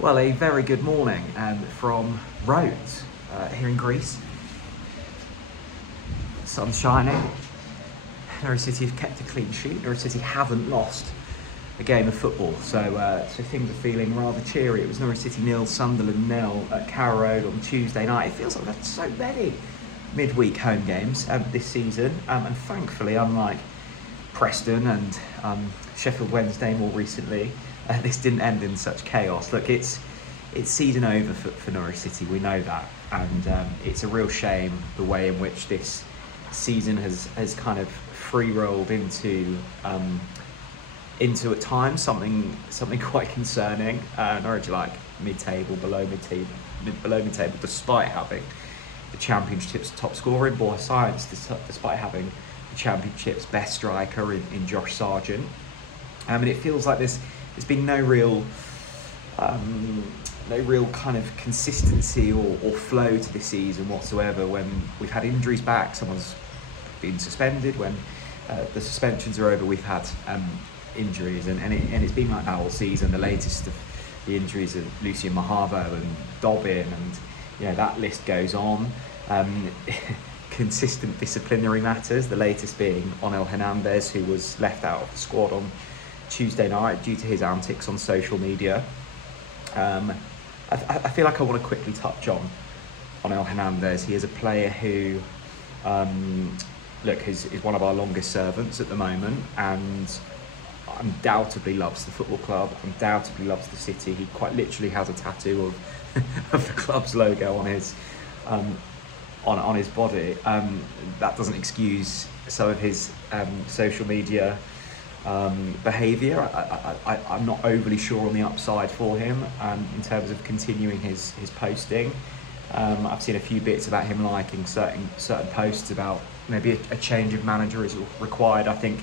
Well, a very good morning from Rhodes here in Greece. Sun's shining. Norwich City have kept a clean sheet. Norwich City haven't lost a game of football, so things are feeling rather cheery. It was Norwich City 0, Sunderland 0 at Carrow Road on Tuesday night. It feels like we've had so many midweek home games this season, and thankfully, unlike Preston and Sheffield Wednesday more recently, this didn't end in such chaos. Look, it's season over for Norwich City, we know that, and it's a real shame the way in which this season has kind of free-rolled into at times something quite concerning. Norwich are like mid-table, below mid-table, despite having the Championship's top scorer in Borja Science, despite having the Championship's best striker in Josh Sargent. And it feels like there's been no real kind of consistency or flow to this season whatsoever. When we've had injuries back, someone's been suspended. When the suspensions are over, we've had injuries, and it's been like that all season. The latest of the injuries are Lucien Mahavo and Dobbin, and that list goes on. Consistent disciplinary matters, the latest being Onel Hernandez, who was left out of the squad on Tuesday night due to his antics on social media. I feel like I want to quickly touch on Onel Hernandez. He is a player who is one of our longest servants at the moment, and undoubtedly loves the football club, undoubtedly loves the city. He quite literally has a tattoo of the club's logo on his body. That doesn't excuse some of his social media behaviour. I'm not overly sure on the upside for him in terms of continuing his posting. I've seen a few bits about him liking certain posts about maybe a change of manager is required. I think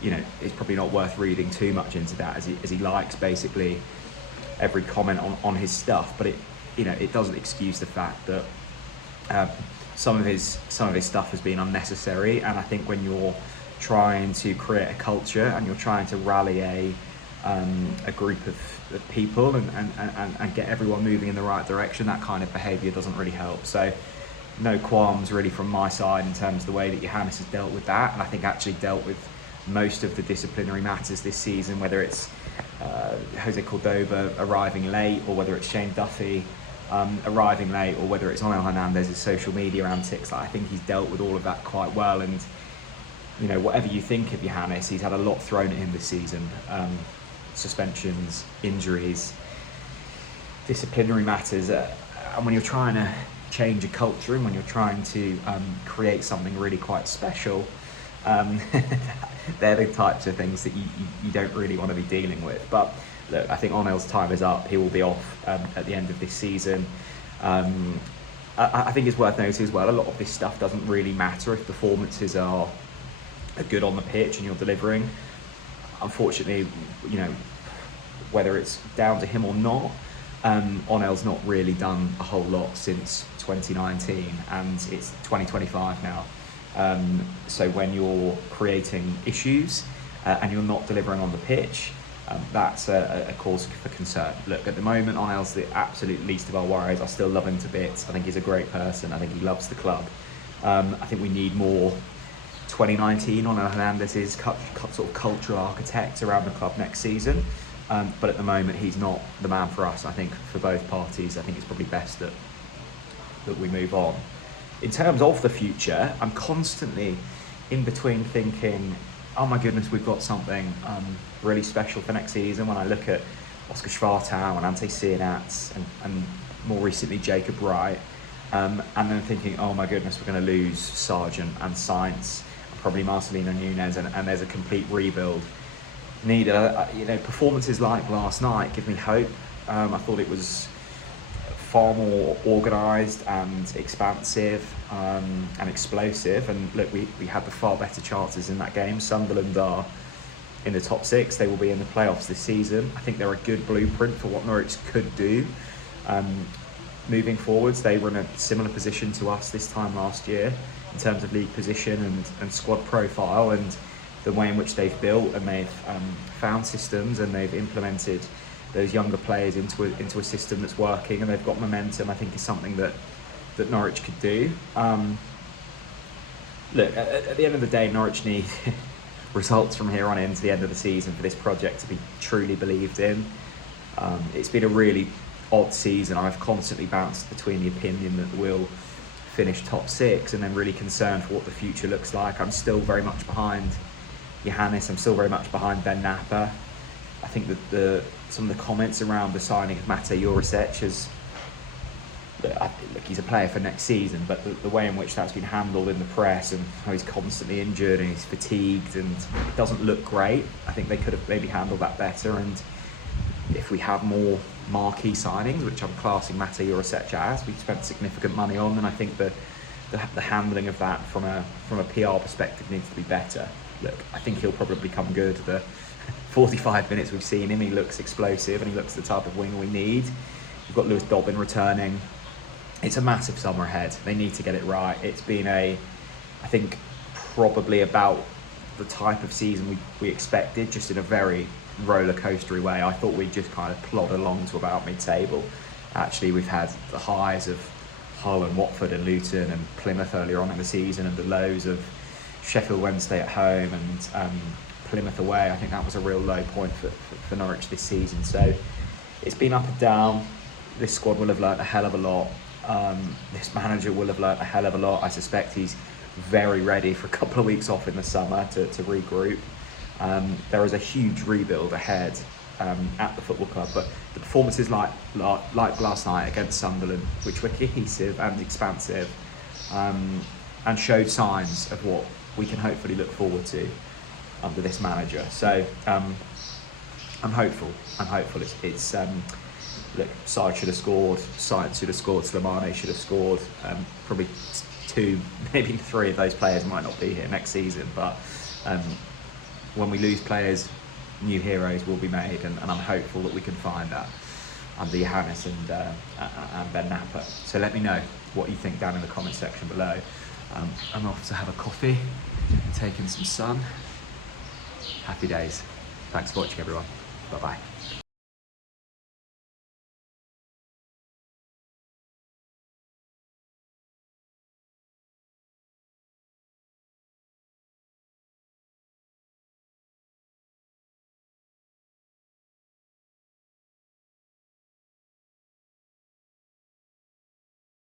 it's probably not worth reading too much into that, as he likes basically every comment on his stuff, but it doesn't excuse the fact that some of his stuff has been unnecessary. And I think when you're trying to create a culture and you're trying to rally a group of people and get everyone moving in the right direction, that kind of behaviour doesn't really help. So no qualms really from my side in terms of the way that Johannes has dealt with that, and I think actually dealt with most of the disciplinary matters this season, whether it's Jose Cordoba arriving late, or whether it's Shane Duffy arriving late, or whether it's Onel Hernandez's social media antics. I think he's dealt with all of that quite well, and whatever you think of Johannes, he's had a lot thrown at him this season. Suspensions, injuries, disciplinary matters, and when you're trying to change a culture and when you're trying to create something really quite special, they're the types of things that you don't really want to be dealing with. But look, I think Onel's time is up. He will be off at the end of this season. I think it's worth noting as well, a lot of this stuff doesn't really matter if performances are good on the pitch and you're delivering. Unfortunately, whether it's down to him or not, Onel's not really done a whole lot since 2019, and it's 2025 now. So when you're creating issues and you're not delivering on the pitch, that's a cause for concern. Look, at the moment, Onel's the absolute least of our worries. I still love him to bits. I think he's a great person. I think he loves the club. I think we need more 2019 Onel Hernandez's sort of cultural architect around the club next season. But at the moment, he's not the man for us. I think for both parties, I think it's probably best that we move on. In terms of the future, I'm constantly in between thinking, oh my goodness, we've got something really special for next season. When I look at Oscar Schwartau and Ante Cianats and more recently Jacob Wright, and then thinking, oh my goodness, we're going to lose Sargent and Sainz, and probably Marcelino Nunes, and there's a complete rebuild needed. Performances like last night give me hope. I thought it was far more organised and expansive and explosive, and look, we had the far better chances in that game. Sunderland are in the top 6. They will be in the playoffs this season. I think they're a good blueprint for what Norwich could do moving forwards. They were in a similar position to us this time last year in terms of league position and squad profile, and the way in which they've built and they've found systems and they've implemented those younger players into a system that's working and they've got momentum, I think is something that Norwich could do. Look, at the end of the day, Norwich need results from here on in to the end of the season for this project to be truly believed in. It's been a really odd season. I've constantly bounced between the opinion that we'll finish top 6 and then really concerned for what the future looks like. I'm still very much behind Johannes. I'm still very much behind Ben Napper. I think that some of the comments around the signing of Mate Jurisic is, look, he's a player for next season, but the way in which that's been handled in the press and how he's constantly injured and he's fatigued and it doesn't look great. I think they could have maybe handled that better, and if we have more marquee signings, which I'm classing Mate Jurisic as, we've spent significant money on, and I think the handling of that from a PR perspective needs to be better. Look, I think he'll probably come good. The 45 minutes we've seen him, he looks explosive and he looks the type of winger we need. We've got Lewis Dobbin returning. It's a massive summer ahead. They need to get it right. It's been I think, probably about the type of season we expected, just in a very roller coastery way. I thought we'd just kind of plod along to about mid-table. Actually, we've had the highs of Hull and Watford and Luton and Plymouth earlier on in the season, and the lows of Sheffield Wednesday at home and Plymouth away. I think that was a real low point for Norwich this season. So it's been up and down. This squad will have learnt a hell of a lot. This manager will have learnt a hell of a lot. I suspect he's very ready for a couple of weeks off in the summer to regroup. There is a huge rebuild ahead at the football club, but the performances like last night against Sunderland, which were cohesive and expansive, and showed signs of what we can hopefully look forward to under this manager. So I'm hopeful. It's look, Sarr should have scored, Science should have scored, Slimane should have scored. Probably 2, maybe 3 of those players might not be here next season, but when we lose players, new heroes will be made, and I'm hopeful that we can find that under Johannes and Ben Napper. So let me know what you think down in the comment section below. I'm off to have a coffee and take in some sun. Happy days. Thanks for watching, everyone. Bye-bye.